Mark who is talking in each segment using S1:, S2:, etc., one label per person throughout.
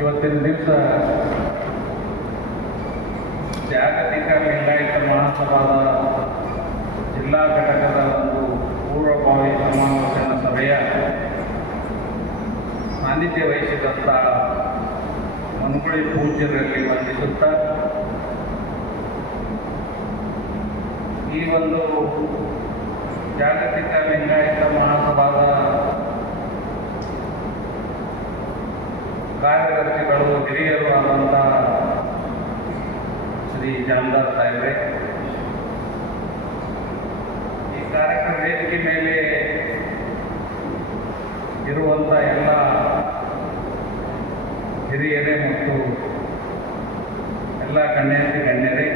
S1: ಇವತ್ತಿನ ದಿವಸ ಜಾಗತಿಕ ಲಿಂಗಾಯತ ಮಹಾಸಭಾದ ಜಿಲ್ಲಾ ಘಟಕದ ಒಂದು ಪೂರ್ವಭಾವಿ ಸಮಾಲೋಚನಾ ಸಭೆಯ ಸಾನ್ನಿಧ್ಯ ವಹಿಸಿದಂಥ ಮನುಗುಳಿ ಪೂಜ್ಯರಲ್ಲಿ ವಂದಿಸುತ್ತಾ, ಈ ಒಂದು ಜಾಗತಿಕ ಲಿಂಗಾಯತ ಮಹಾಸಭಾದ ಕಾರ್ಯದರ್ಶಿಗಳು ಹಿರಿಯರು ಆದಂಥ ಶ್ರೀ ಜಾಮದಾರ್ ಸಾಹೇಬ್ರೆ, ಈ ಕಾರ್ಯಕ್ರಮ ವೇದಿಕೆ ಮೇಲೆ ಇರುವಂಥ ಎಲ್ಲ ಹಿರಿಯರೇ ಮತ್ತು ಎಲ್ಲ ಗಣ್ಯತೆ ಗಣ್ಯರೇ,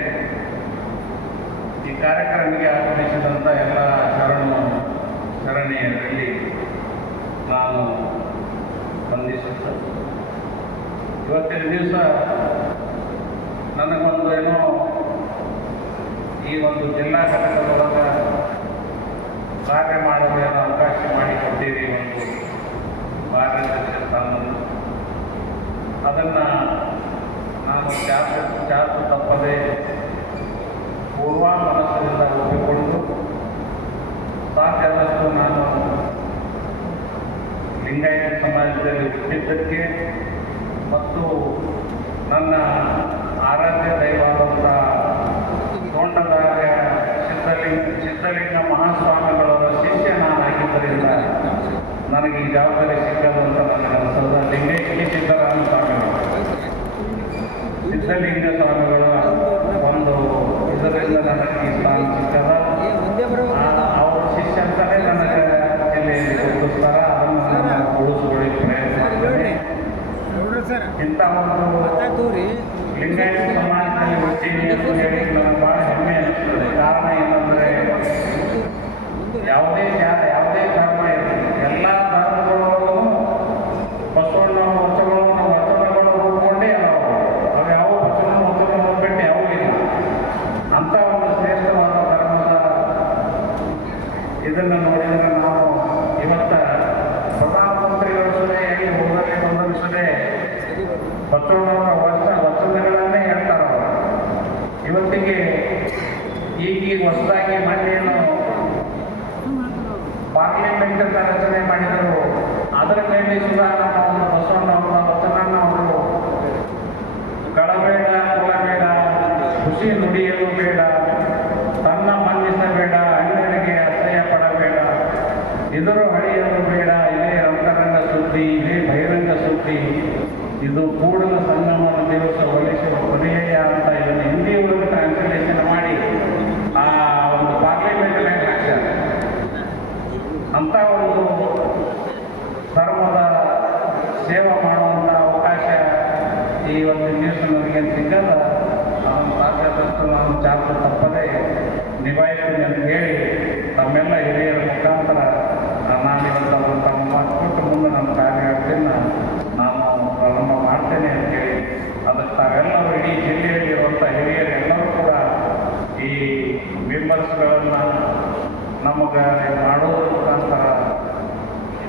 S1: ಈ ಕಾರ್ಯಕ್ರಮಕ್ಕೆ ಆಗಮಿಸಿದಂಥ ಎಲ್ಲ ಶರಣು ಶರಣೀಯರಲ್ಲಿ ನಾನು ವಂದಿಸುತ್ತ ಇವತ್ತಿನ ದಿವಸ ನನಗೊಂದು ಏನೋ ಈ ಒಂದು ಜಿಲ್ಲಾ ಘಟಕದೊಳಗೆ ಕಾರ್ಯ ಮಾಡಲು ಏನೋ ಅವಕಾಶ ಮಾಡಿಕೊಟ್ಟಿರಿ ಒಂದು ಕಾರ್ಯದರ್ಶಿ ಸ್ಥಾನವನ್ನು ಅದನ್ನು ನಾನು ಚಾಚು ಚಾಚು ತಪ್ಪದೆ ಪೂರ್ವ ಮನಸ್ಸಿನಿಂದ ಒಪ್ಪಿಕೊಂಡು ಸಾಧ್ಯದಷ್ಟು ನಾನು ಲಿಂಗಾಯತ ಸಮಾಜದಲ್ಲಿ ಹುಟ್ಟಿದ್ದಕ್ಕೆ ಮತ್ತು ನನ್ನ ಆರಾಧ್ಯ ದೈವಾದಂಥ ತೋಂಡದಾರ್ಯ ಸಿದ್ಧಲಿಂಗ ಸಿದ್ಧಲಿಂಗ ಮಹಾಸ್ವಾಮಿಗಳವರ ಶಿಷ್ಯ ನಾನಾಗಿದ್ದರಿಂದ ನನಗೆ ಈ ಜವಾಬ್ದಾರಿ ಸಿಕ್ಕದಂತ ನನಗೆ ಅನಿಸೋದ. ಲಿಂಗೈಕ್ಯ ಸಿದ್ದರಾಮ ಸ್ವಾಮಿಗಳು. ಸಿದ್ಧಲಿಂಗ ಸ್ವಾಮಿಗಳ ಒಂದು ಇದರಿಂದ ನನಗೆ ಸ್ಥಾನ ಸಿಕ್ಕದ. ಅವ್ರ ಶಿಷ್ಯ ಅಂತಲೇ ನನಗೆ ಜಿಲ್ಲೆಯಲ್ಲಿ ಗುರುತಿಸ್ತಾರ ಅದನ್ನು ನಾನು ಉಳಿಸ್ಕೊಳ್ಳಿಕ್ಕೆ ಪ್ರಯತ್ನ ಮಾಡ್ತೇನೆ ಇಂಥ ಒಂದು ಲಿಂಗಾಯತ ಸಮಾಜದಲ್ಲಿ ಹುಟ್ಟೀನಿ ಅಂತ ಹೇಳಿ ನನಗೆ ಭಾಳ ಹೆಮ್ಮೆ ಅನಿಸ್ತದೆ. ಕಾರಣ ಏನಂದರೆ ಯಾವುದೇ ಜಾತ ಯಾವುದೇ ಧರ್ಮ ಇರಲಿ ಎಲ್ಲ ಧರ್ಮಗಳೊಳಗೂ ಬಸವಣ್ಣ ವಚನಗಳನ್ನು ವಚನಗಳು ರೂಪುಗೊಂಡೇ ಅದಾವು ಅವು ಯಾವ ವಚನ ವಚನಗಳನ್ನು ಬಿಟ್ಟು ಯಾವೂ ಇಲ್ಲ. ಅಂಥ ಒಂದು ಶ್ರೇಷ್ಠವಾದ ಧರ್ಮದ ಇದನ್ನು ನೋಡಿದರೆ ಬಸವಣ್ಣವರ ವಚನ ವಚನಗಳನ್ನೇ ಹೇಳ್ತಾರೆ? ಅವರು ಇವತ್ತಿಗೆ ಈಗೀಗ ಹೊಸದಾಗಿ ಮೊನ್ನೇನು ಪಾರ್ಲಿಮೆಂಟ್ ರಚನೆ ಮಾಡಿದರು. ಅದರ ಮೇಲೆ ಸುಧಾ ನಮ್ಮ ಒಂದು ಬಸವಣ್ಣವರ ವಚನನ ಅವರು ಕಳಬೇಡ, ಕುಲಬೇಡ, ಖುಷಿ ನುಡಿಯಲು ಬೇಡ, ತನ್ನ ಮನ್ನಿಸಬೇಡ ಅನ್ಯರಿಗೆ ಅಸಹ್ಯ ಪಡಬೇಡ, ಇದರು ಹಳಿಯಲು ಬೇಡ, ಇದೇ ಅಂತರಂಗ ಸುದ್ದಿ, ಇದೇ ಬಹಿರಂಗ ಸುದ್ದಿ. ಇದು ಕೂಡಲ ಸಂಗಮದ ದಿವಸ ಒಲಿಸುವ ಕೊನೆಯ ಅಂತ ಇದನ್ನು ಹಿಂದಿ ಒಳಗೆ ಟ್ರಾನ್ಸ್ಲೇಷನ್ ಮಾಡಿ ಆ ಒಂದು ಪಾರ್ಲಿಮೆಂಟ್ ಹಾಕ್ತಾರೆ ಅಂತ ಒಂದು ಧರ್ಮದ ಸೇವೆ ಮಾಡುವಂಥ ಅವಕಾಶ ಈ ಒಂದು ನ್ಯೂಸ್ ನನಗೆ ಸಿಕ್ಕದ ನಾನು ಸಾಧ್ಯದಷ್ಟು ನಾನು ಚಾರ್ಜ್ ತಪ್ಪದೆ ನಿಭಾಯಿಸ್ತೀನಿ ಅಂತ ಹೇಳಿ ತಮ್ಮೆಲ್ಲ ಹಿರಿಯರ ಮುಖಾಂತರ ನಾನು ಇವತ್ತು ಅವರು ತಮ್ಮ ಕೊಟ್ಟು ಮುಂದೆ ನನ್ನ ಕಾರ್ಯಾಚರಣೆ ನಾನು ಪ್ರಾರಂಭ ಮಾಡ್ತೇನೆ ಅಂತ ಹೇಳಿ ಅದಕ್ಕೆ ತಾವೆಲ್ಲರೂ ಇಡೀ ಜಿಲ್ಲೆಯಲ್ಲಿರುವಂಥ ಹಿರಿಯರು ಎಲ್ಲರೂ ಕೂಡ ಈ ಮೆಂಬರ್ಸ್ಗಳನ್ನು ನಮಗೆ ಮಾಡೋದ್ರ ಮುಖಾಂತರ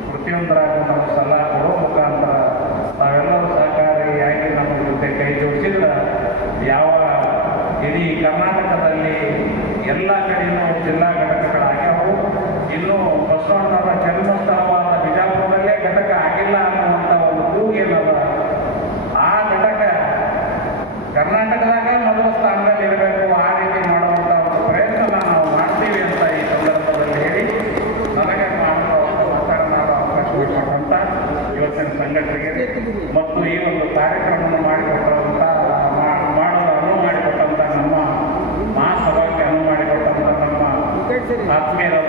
S1: ಪ್ರತಿಯೊಂದರಾಗ ನಾವು ಸಲಹೆ ಕೊಡೋ ಮುಖಾಂತರ, ತಾವೆಲ್ಲರೂ ಸಹಕಾರಿಯಾಗಿ ನಮ್ಮ ಜೊತೆ ಕೈ ಜೋಡಿಸಿದ್ರೆ ಯಾವ ಇಡೀ ಕರ್ನಾಟಕದಲ್ಲಿ ಎಲ್ಲ ಕಡೆಯೂ ಜಿಲ್ಲಾ ಘಟಕಗಳಾಗ್ಯಾವು. ಇನ್ನೂ ಬಸವಣ್ಣರ ಜನ್ಮಸ್ಥಳವಾದ ಇವತ್ತಿನ ಸಂಘಟನೆಗೆ ಮತ್ತು ಈ ಒಂದು ಕಾರ್ಯಕ್ರಮವನ್ನು ಮಾಡಿಕೊಟ್ಟಂತ ಮಾ- ಮಾಡಲು ಅನುವು ಮಾಡಿಕೊಟ್ಟಂಥ ನಮ್ಮ ಮಹಾಸಭಾಕ್ಕೆ ಅನುವು ಮಾಡಿಕೊಟ್ಟಂಥ ನಮ್ಮ ಆತ್ಮೀಯರಾದಂಥ